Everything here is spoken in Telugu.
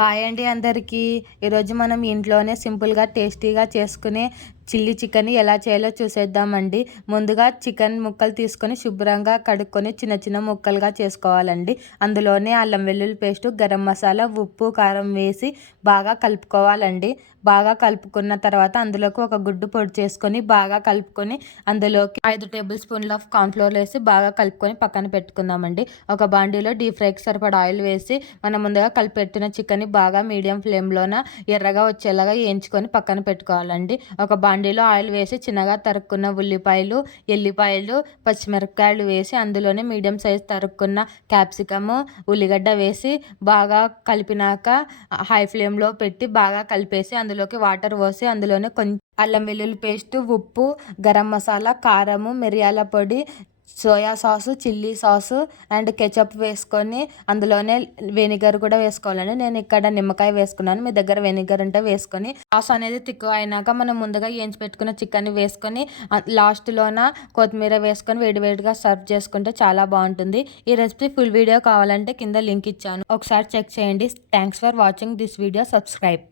హాయ్ అండి అందరికీ. ఈరోజు మనం ఇంట్లోనే సింపుల్‌గా, టేస్టీగా చేసుకునే చిల్లీ చికెన్ ఎలా చేయాలో చూసేద్దామండి. ముందుగా చికెన్ ముక్కలు తీసుకొని శుభ్రంగా కడుక్కొని చిన్న చిన్న ముక్కలుగా చేసుకోవాలండి. అందులోనే అల్లం వెల్లుల్లి పేస్టు, గరం మసాలా, ఉప్పు, కారం వేసి బాగా కలుపుకోవాలండి. బాగా కలుపుకున్న తర్వాత అందులోకి ఒక గుడ్డు పొడి చేసుకొని బాగా కలుపుకొని అందులోకి 5 టేబుల్ స్పూన్ల ఆఫ్ కార్న్‌ఫ్లోర్ వేసి బాగా కలుపుకొని పక్కన పెట్టుకుందామండి. ఒక బాండీలో డీప్ ఫ్రైకి సరిపడా ఆయిల్ వేసి మనం ముందుగా కలిపెట్టిన చికెన్ని బాగా మీడియం ఫ్లేమ్‌లోన ఎర్రగా వచ్చేలాగా వేయించుకొని పక్కన పెట్టుకోవాలండి. ఒక బాండీలో ఆయిల్ వేసి చిన్నగా తరుక్కున్న ఉల్లిపాయలు, ఎల్లిపాయలు, పచ్చిమిరపకాయలు వేసి అందులోనే మీడియం సైజ్ తరుక్కున్న క్యాప్సికము, ఉల్లిగడ్డ వేసి బాగా కలిపినాక హై ఫ్లేమ్‌లో పెట్టి బాగా కలిపేసి అందులోకి వాటర్ పోసి అందులోనే అల్లం వెల్లుల్లి పేస్టు, ఉప్పు, గరం మసాలా, కారము, మిరియాల పొడి, soya sauce, chilli sauce and ketchup వేసుకొని అందులోనే వెనిగర్ కూడా వేసుకోవాలండి. నేను ఇక్కడ నిమ్మకాయ వేసుకున్నాను. మీ దగ్గర వెనిగర్ ఉంటే వేసుకొని సాస్ అనేది తిక్కువ అయినాక మనం ముందుగా వేయించి పెట్టుకున్న చికెన్ వేసుకొని లాస్ట్‌లోన కొత్తిమీర వేసుకొని వేడివేడిగా సర్వ్ చేసుకుంటే చాలా బాగుంటుంది. ఈ రెసిపీ ఫుల్ వీడియో కావాలంటే కింద లింక్ ఇచ్చాను. ఒకసారి చెక్ చేయండి. Thanks for watching this video. Subscribe.